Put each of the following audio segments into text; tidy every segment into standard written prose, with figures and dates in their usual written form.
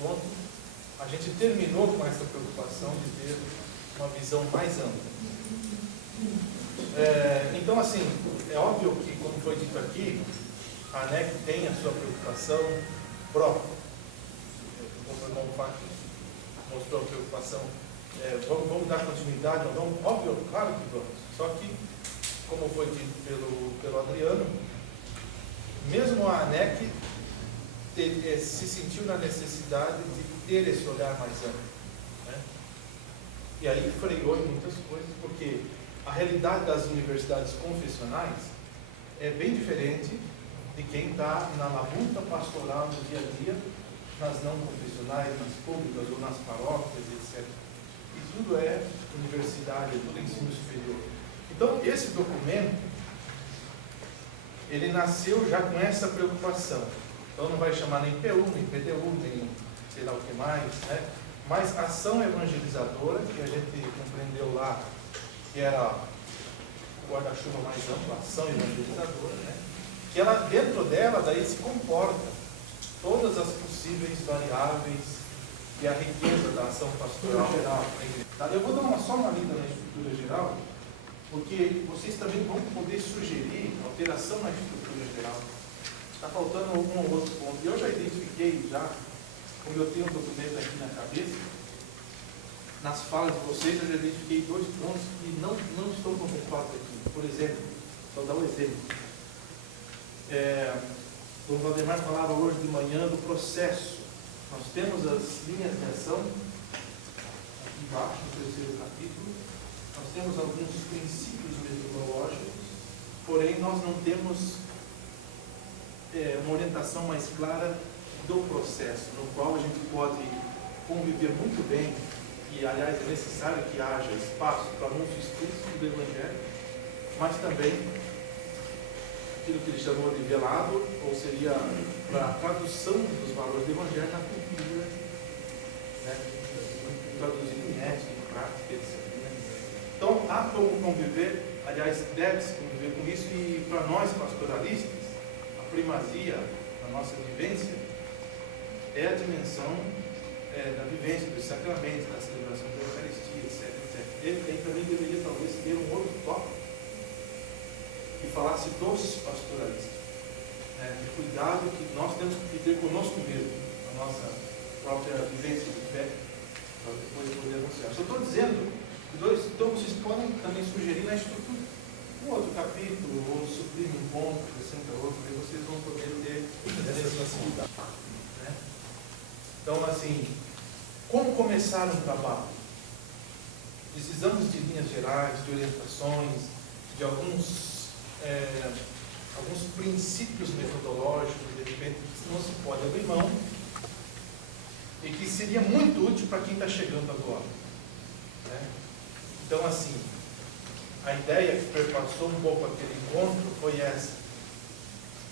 ponto, a gente terminou com essa preocupação de ter uma visão mais ampla. Então, assim, é óbvio que, como foi dito aqui, a ANEC tem a sua preocupação própria. Como o irmão Fábio mostrou a preocupação, vamos dar continuidade, nós vamos, óbvio, claro que vamos. Só que, como foi dito pelo Adriano, mesmo a ANEC se sentiu na necessidade de ter esse olhar mais amplo, né? E aí freou em muitas coisas, porque a realidade das universidades confessionais é bem diferente de quem está na labuta pastoral no dia a dia, nas não confessionais, nas públicas ou nas paróquias, etc. E tudo é universidade, tudo é ensino superior. Então, esse documento, ele nasceu já com essa preocupação. Então, não vai chamar nem PU, nem PDU, nem sei lá o que mais, né? Mas ação evangelizadora, que a gente compreendeu lá, que era o guarda-chuva mais amplo, ação evangelizadora, né? Que ela, dentro dela, daí se comporta todas as possíveis variáveis e a riqueza da ação pastoral geral. Eu vou dar só uma lida na estrutura geral, porque vocês também vão poder sugerir alteração na estrutura geral. Está faltando algum ou outro ponto. Eu já identifiquei, como eu tenho um documento aqui na cabeça, nas falas de vocês, eu já identifiquei 2 pontos que não estão contemplados aqui. Por exemplo, só dar um exemplo. O Valdemar falava hoje de manhã do processo. Nós temos as linhas de ação, aqui embaixo, no 3º capítulo. Nós temos alguns princípios metodológicos, porém nós não temos uma orientação mais clara do processo, no qual a gente pode conviver muito bem, e aliás é necessário que haja espaço para o anúncio explícito do Evangelho, mas também aquilo que ele chamou de velado, ou seria para a tradução dos valores do Evangelho na cultura, né? Traduzido em ética, em prática, etc. Então, há como conviver, aliás, deve-se conviver com isso, e para nós pastoralistas, a primazia da nossa vivência é a dimensão da vivência dos sacramentos, da celebração da Eucaristia, etc, etc. Ele também deveria, talvez, ter um outro tópico que falasse dos pastoralistas, de cuidado que nós temos que ter conosco mesmo, a nossa própria vivência de fé, para depois poder anunciar. Só estou dizendo que então vocês podem também sugerir na estrutura um outro capítulo, ou suprir um ponto, acrescenta outro, e vocês vão poder ter essa facilidade. Né? Então, assim, como começar um trabalho? Precisamos de linhas gerais, de orientações, de alguns princípios metodológicos, de repente, que não se pode abrir mão, e que seria muito útil para quem está chegando agora. Né? Então, assim, a ideia que perpassou um pouco aquele encontro foi essa.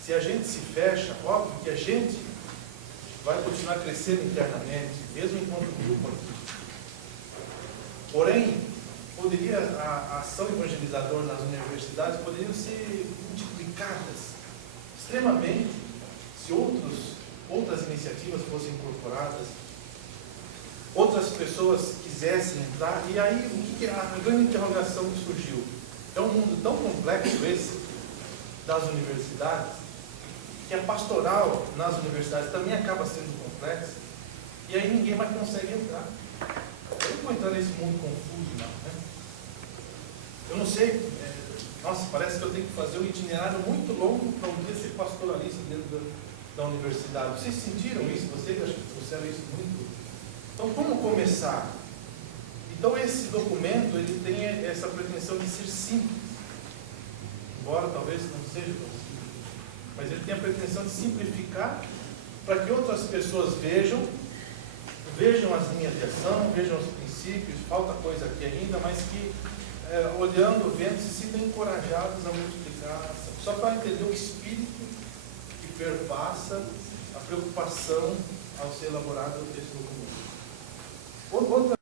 Se a gente se fecha, óbvio que a gente vai continuar crescendo internamente, mesmo enquanto grupo aqui. Porém, a ação evangelizadora nas universidades poderiam ser multiplicadas extremamente se outras iniciativas fossem incorporadas, outras pessoas quisessem entrar. E aí, a grande interrogação que surgiu? É um mundo tão complexo esse das universidades, que a pastoral nas universidades também acaba sendo complexa, e aí ninguém mais consegue entrar. Eu não vou entrar nesse mundo confuso, não. Né? Eu não sei, nossa, parece que eu tenho que fazer um itinerário muito longo para um dia ser pastoralista dentro da universidade. Vocês sentiram isso? Vocês acho que trouxeram isso muito? Então, como começar? Então, esse documento, ele tem essa pretensão de ser simples, embora talvez não seja tão simples, mas ele tem a pretensão de simplificar para que outras pessoas vejam as linhas de ação, vejam os princípios, falta coisa aqui ainda, mas que, olhando, vendo, se sintam encorajados a multiplicar a ação. Só para entender o espírito que perpassa a preocupação ao ser elaborado esse documento. Outra